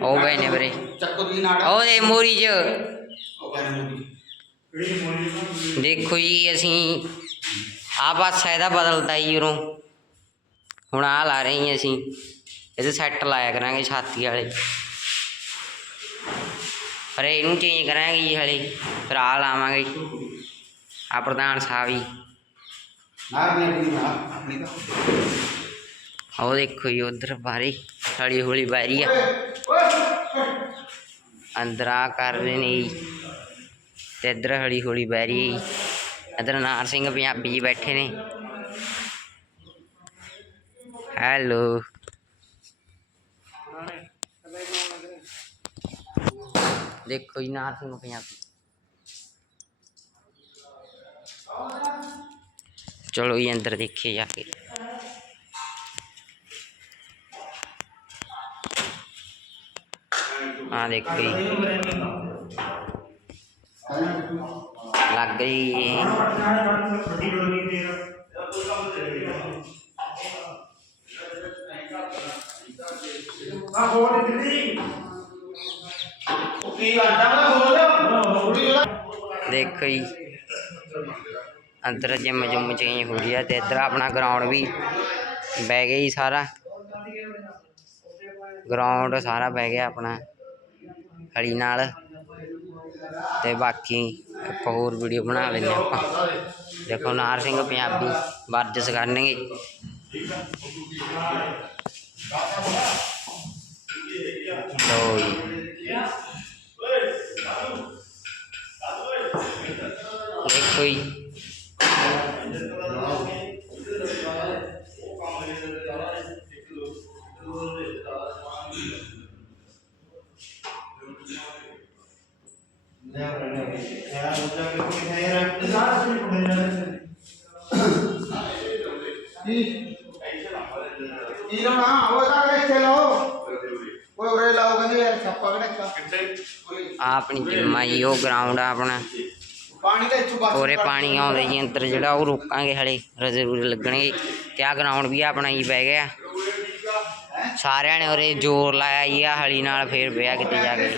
ਉਹ ਗਏ ਨੇ ਵੀਰੇ ਚੱਕੋ ਦੀ ਨਾੜ ਉਹ ਦੇ ਮੋਰੀ 'ਚ ਦੇਖੋ ਜੀ ਅਸੀਂ ਆ ਪਾਸਾ ਇਹਦਾ ਬਦਲਦਾ ਜੀ ਉਰੋਂ ਹੁਣ ਆ ਲਾ ਰਹੇ ਹਾਂ ਅਸੀਂ ਇਹਦੇ ਸੈੱਟ ਲਾਇਆ ਕਰਾਂਗੇ ਛਾਤੀ ਵਾਲੇ ਪਰ ਇਹਨੂੰ ਚੇਂਜ ਕਰਾਂਗੇ ਜੀ ਹਲੇ ਫਿਰ ਆ ਲਾਵਾਂਗੇ ਆ ਪ੍ਰਧਾਨ ਸਾਹਿਬ ਜੀ ਨਾੜ ਆਪਣੀ ਆਪਣੀ ਤਾਂ आओ देखो ये उधर बारी हड़ी हुई बारी है। अंदर आ कर रहे इधर हड़ी हुई बारी इधर नार सिंह पंजाबी जी बैठे ने। हेलो। देखो जी, नार सिंह पंजाबी। चलो ये अंदर देखिए जाके। हाँ देख गई लग गई। देख गई जिम, जुम चेंज हो गया तो इधर अपना ग्राउंड भी बह गया सारा। ग्राउंड सारा बह गया अपना। ਆਪਣਾ ਗਰਾਊਂਡ ਵੀ ਬਹਿ ਗਿਆ ਜੀ ਸਾਰਾ ਗਰਾਊਂਡ ਸਾਰਾ ਬਹਿ ਗਿਆ ਆਪਣਾ ਹਲੀ ਨਾਲ ਤੇ ਬਾਕੀ ਇੱਕ ਹੋਰ ਵੀਡੀਓ ਬਣਾ ਲੈਂਦੇ ਆਪਾਂ ਦੇਖੋ ਨਾਰ ਸਿੰਘ ਪੰਜਾਬੀ ਵਰਜਸ ਕਰਨਗੇ ਲਓ ਜੀ ਦੇਖੋ ਜੀ આપણી જમા યો ગ્રાઉન્ડ આપણે पूरे पानी आते जी अंदर जेड़ा वो रोका हले रजे रुजे लगने क्या ग्राउंड भी अपना ही पै गया सारे ने ज़ोर लाया जी हली फिर बया कि जाके